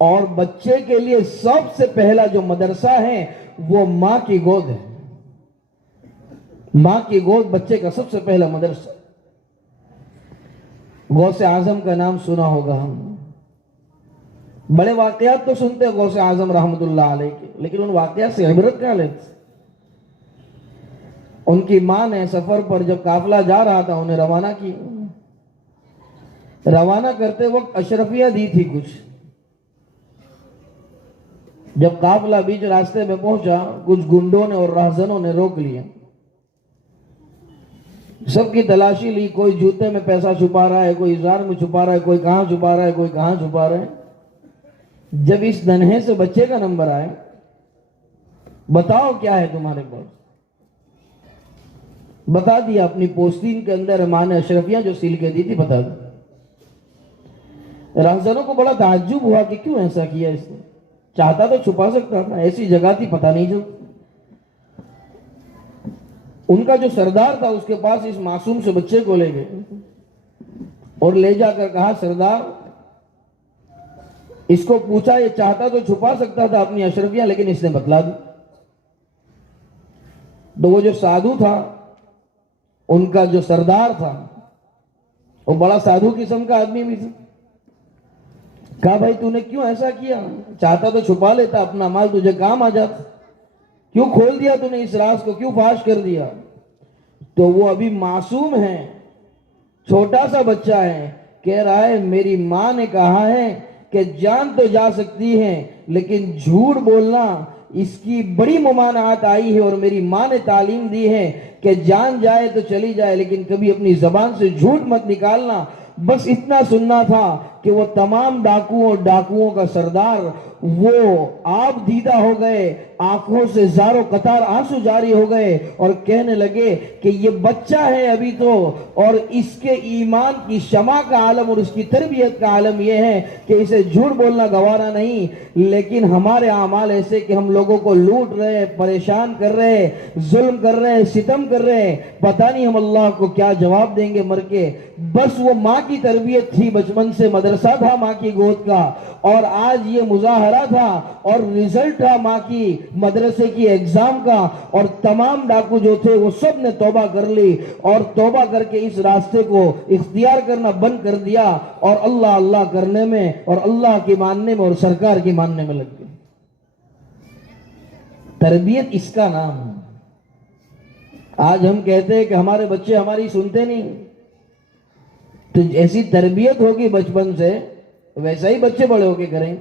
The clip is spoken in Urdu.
اور بچے کے لیے سب سے پہلا جو مدرسہ ہے وہ ماں کی گود ہے. ماں کی گود بچے کا سب سے پہلا مدرسہ. غوث اعظم کا نام سنا ہوگا ہم. بڑے واقعات تو سنتے غوث اعظم رحمت اللہ علیہ کے، لیکن ان واقعات سے عبرت کیا لیتے؟ ان کی ماں نے سفر پر جب قافلہ جا رہا تھا انہیں روانہ کی. روانہ کرتے وقت اشرفیہ دی تھی کچھ. جب قافلہ بیچ راستے میں پہنچا کچھ گنڈوں نے اور راہزنوں نے روک لیا. سب کی تلاشی لی، کوئی جوتے میں پیسہ چھپا رہا ہے، کوئی ازار میں چھپا رہا ہے، کوئی کہاں چھپا رہا ہے، کوئی کہاں چھپا رہا ہے. جب اس ننھے سے بچے کا نمبر آئے، بتاؤ کیا ہے تمہارے پاس، بتا دیا اپنی پوستین کے اندر ماں نے اشرفیہ جو سیل کے دی تھی بتا دی. راہزنوں کو بڑا تعجب ہوا کہ کیوں ایسا کیا اس نے. چاہتا تو چھپا سکتا تھا، ایسی جگہ تھی پتہ نہیں چلتا. ان کا جو سردار تھا اس کے پاس اس معصوم سے بچے کو لے گئے اور لے جا کر کہا سردار اس کو پوچھا، یہ چاہتا تو چھپا سکتا تھا اپنی اشرفیہ لیکن اس نے بتلا دی. تو وہ جو سادھو تھا ان کا جو سردار تھا وہ بڑا سادھو قسم کا آدمی بھی تھا. کہا بھائی تو نے کیوں ایسا کیا؟ چاہتا تو چھپا لیتا، اپنا مال تجھے کام آ جاتا، کیوں کھول دیا تو نے اس راز کو، کیوں فاش کر دیا؟ تو وہ ابھی معصوم ہے، چھوٹا سا بچہ ہے، کہہ رہا ہے میری ماں نے کہا ہے کہ جان تو جا سکتی ہے لیکن جھوٹ بولنا اس کی بڑی ممانعت آئی ہے، اور میری ماں نے تعلیم دی ہے کہ جان جائے تو چلی جائے لیکن کبھی اپنی زبان سے جھوٹ مت نکالنا. بس اتنا سننا تھا کہ وہ تمام ڈاکوؤں کا سردار وہ آپ دیدہ ہو گئے، آنکھوں سے زار و قطار آنسو جاری ہو گئے اور کہنے لگے کہ یہ بچہ ہے ابھی تو، اور اس کے ایمان کی شمع کا عالم اور اس کی تربیت کا عالم یہ ہے کہ اسے جھوٹ بولنا گوارا نہیں، لیکن ہمارے اعمال ایسے کہ ہم لوگوں کو لوٹ رہے، پریشان کر رہے، ظلم کر رہے، ستم کر رہے، پتہ نہیں ہم اللہ کو کیا جواب دیں گے مر کے. بس وہ ماں کی تربیت تھی، بچپن سے مدرسہ تھا ماں کی گود کا، اور آج یہ مظاہرہ تھا اور رزلٹ تھا ماں کی مدرسے کی ایگزام کا، اور تمام ڈاکو جو تھے وہ سب نے توبہ کر لی اور توبہ کر کے اس راستے کو اختیار کرنا بند کر دیا اور اللہ اللہ کرنے میں اور اللہ کی ماننے میں اور سرکار کی ماننے میں لگ گئے. تربیت اس کا نام ہے. آج ہم کہتے ہیں کہ ہمارے بچے ہماری سنتے نہیں، تو ایسی تربیت ہوگی بچپن سے ویسا ہی بچے بڑے ہو کے کریں.